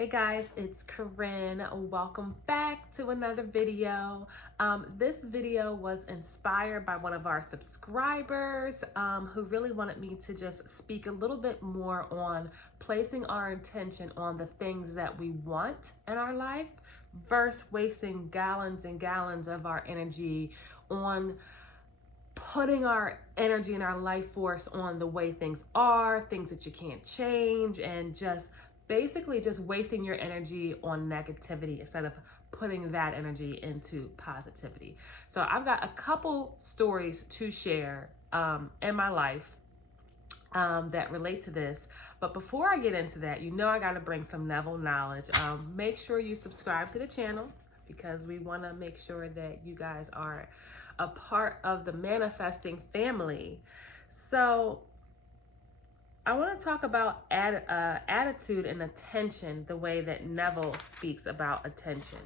Hey guys, it's Koren. Welcome back to another video. This video was inspired by one of our subscribers who really wanted me to just speak a little bit more on placing our intention on the things that we want in our life versus wasting gallons and gallons of our energy on putting our energy and our life force on the way things are, things that you can't change, and just basically just wasting your energy on negativity instead of putting that energy into positivity. So I've got a couple stories to share in my life that relate to this. But before I get into that, I got to bring some Neville knowledge. Make sure you subscribe to the channel because we want to make sure that you guys are a part of the manifesting family. So I want to talk about attitude and attention, the way that Neville speaks about attention.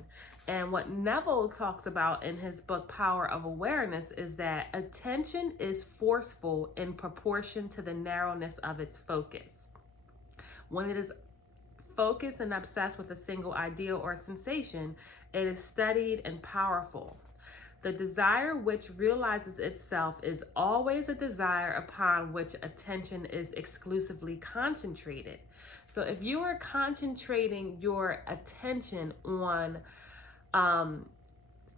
And what Neville talks about in his book, Power of Awareness, is that attention is forceful in proportion to the narrowness of its focus. When it is focused and obsessed with a single idea or sensation, it is studied and powerful. The desire which realizes itself is always a desire upon which attention is exclusively concentrated. So if you are concentrating your attention on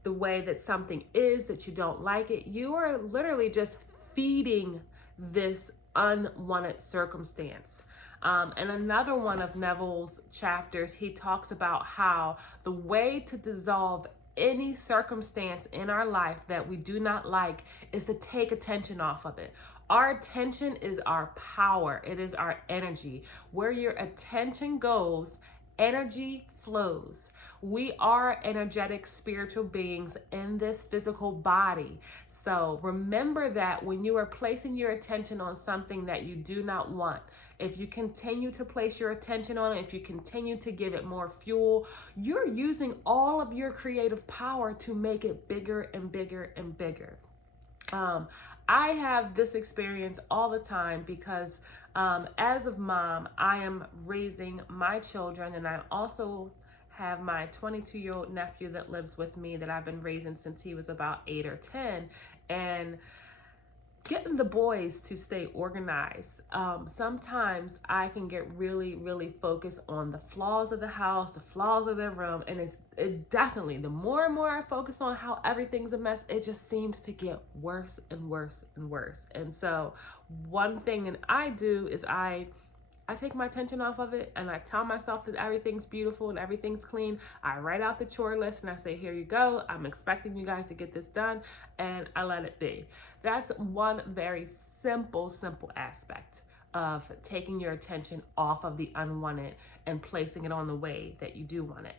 the way that something is, that you don't like it, you are literally just feeding this unwanted circumstance. And another one of Neville's chapters, he talks about how the way to dissolve any circumstance in our life that we do not like is to take attention off of it. Our attention is our power. It is our energy. Where your attention goes, energy flows. We are energetic spiritual beings in this physical body. So remember that when you are placing your attention on something that you do not want, if you continue to place your attention on it, if you continue to give it more fuel, you're using all of your creative power to make it bigger and bigger and bigger. I have this experience all the time because as a mom, I am raising my children, and I also have my 22-year-old nephew that lives with me that I've been raising since he was about 8 or 10. And getting the boys to stay organized. Sometimes I can get really focused on the flaws of the house, the flaws of their room, and it definitely, the more and more I focus on how everything's a mess, it just seems to get worse and worse and worse. And so one thing that I do is I take my attention off of it, and I tell myself that everything's beautiful and everything's clean. I write out the chore list and I say, here you go. I'm expecting you guys to get this done, and I let it be. That's one very simple aspect of taking your attention off of the unwanted and placing it on the way that you do want it.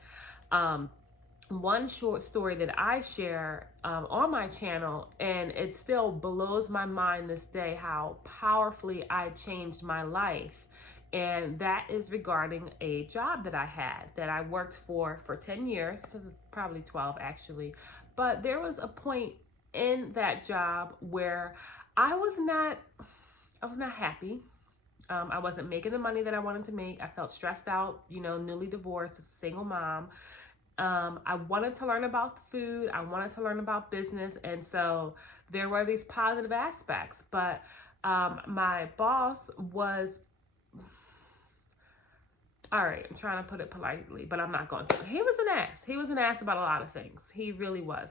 One short story that I share on my channel, and it still blows my mind this day how powerfully I changed my life. And that is regarding a job that I had, that I worked for 10 years, probably 12 actually. But there was a point in that job where I was not happy. I wasn't making the money that I wanted to make. I felt stressed out, newly divorced, single mom. I wanted to learn about food. I wanted to learn about business. And so there were these positive aspects, but my boss was, all right, I'm trying to put it politely, but I'm not going to. He was an ass. He was an ass about a lot of things. He really was.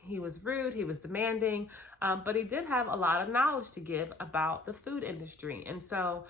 He was rude. He was demanding, but he did have a lot of knowledge to give about the food industry. And so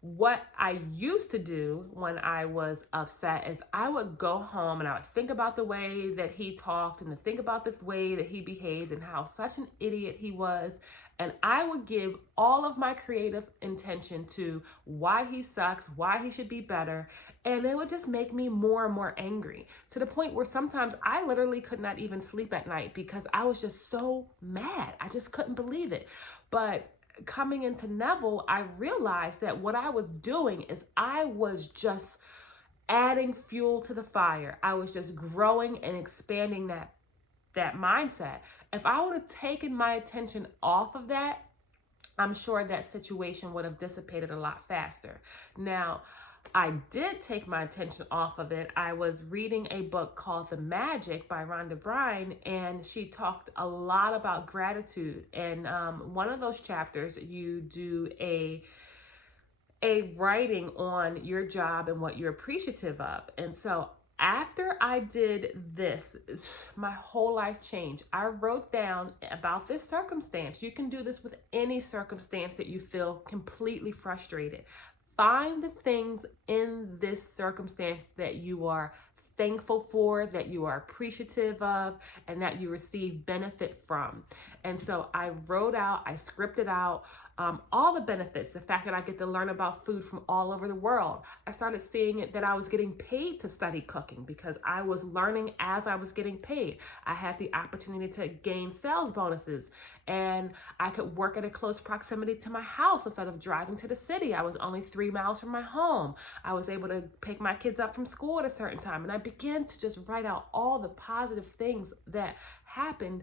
what I used to do when I was upset is I would go home and I would think about the way that he talked and think about the way that he behaved and how such an idiot he was. And I would give all of my creative intention to why he sucks, why he should be better. And it would just make me more and more angry, to the point where sometimes I literally could not even sleep at night because I was just so mad. I just couldn't believe it. But coming into Neville, I realized that what I was doing is I was just adding fuel to the fire. I was just growing and expanding that mindset. If I would have taken my attention off of that, I'm sure that situation would have dissipated a lot faster. Now, I did take my attention off of it, I was reading a book called The Magic by Rhonda Bryan, and she talked a lot about gratitude. And one of those chapters, you do a writing on your job and what you're appreciative of. And so after I did this, my whole life changed. I wrote down about this circumstance. You can do this with any circumstance that you feel completely frustrated. Find the things in this circumstance that you are thankful for, that you are appreciative of, and that you receive benefit from. And so I wrote out, I scripted out all the benefits, the fact that I get to learn about food from all over the world. I started seeing it that I was getting paid to study cooking because I was learning as I was getting paid. I had the opportunity to gain sales bonuses, and I could work at a close proximity to my house instead of driving to the city. I was only 3 miles from my home. I was able to pick my kids up from school at a certain time, and I began to just write out all the positive things that happened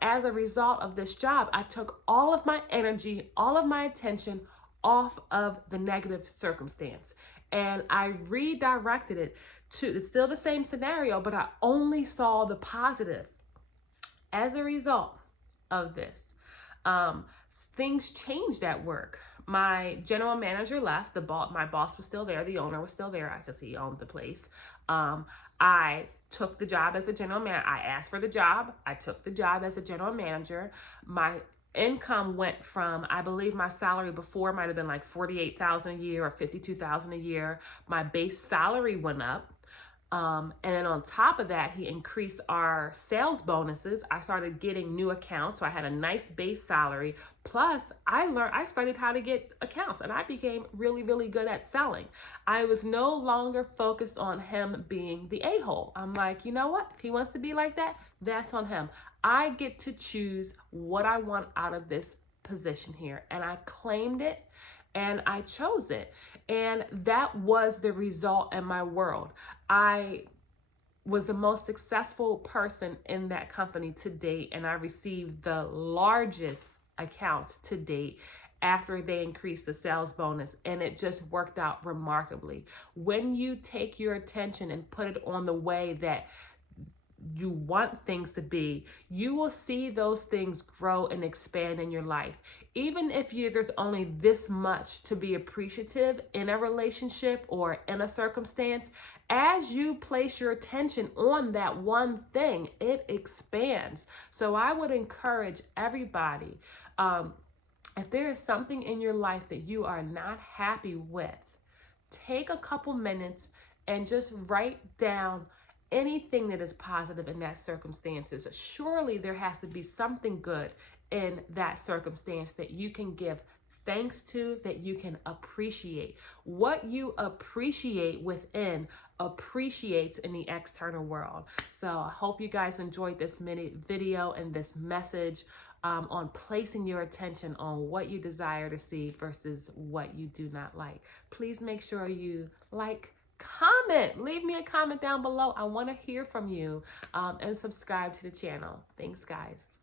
as a result of this job. I took all of my energy, all of my attention off of the negative circumstance, and I redirected it to, it's still the same scenario, but I only saw the positive. As a result of this, things changed at work. My general manager left. My boss was still there. The owner was still there because he owned the place. I took the job as a general manager. I asked for the job. I took the job as a general manager. My income went from, I believe my salary before might have been like $48,000 a year or $52,000 a year. My base salary went up. And then on top of that, he increased our sales bonuses. I started getting new accounts. So I had a nice base salary. Plus I studied how to get accounts, and I became really, really good at selling. I was no longer focused on him being the a-hole. I'm like, you know what? If he wants to be like that, that's on him. I get to choose what I want out of this position here. And I claimed it. And I chose it. And that was the result in my world. I was the most successful person in that company to date, and I received the largest accounts to date after they increased the sales bonus, and it just worked out remarkably. When you take your attention and put it on the way that you want things to be, you will see those things grow and expand in your life. Even if there's only this much to be appreciative in a relationship or in a circumstance, as you place your attention on that one thing, it expands. So I would encourage everybody, if there is something in your life that you are not happy with, take a couple minutes and just write down anything that is positive in that circumstances. Surely there has to be something good in that circumstance that you can give thanks to, that you can appreciate. What you appreciate within appreciates in the external world. So I hope you guys enjoyed this mini video and this message on placing your attention on what you desire to see versus what you do not like. Please make sure you like, comment, leave me a comment down below. I want to hear from you, and subscribe to the channel. Thanks, guys.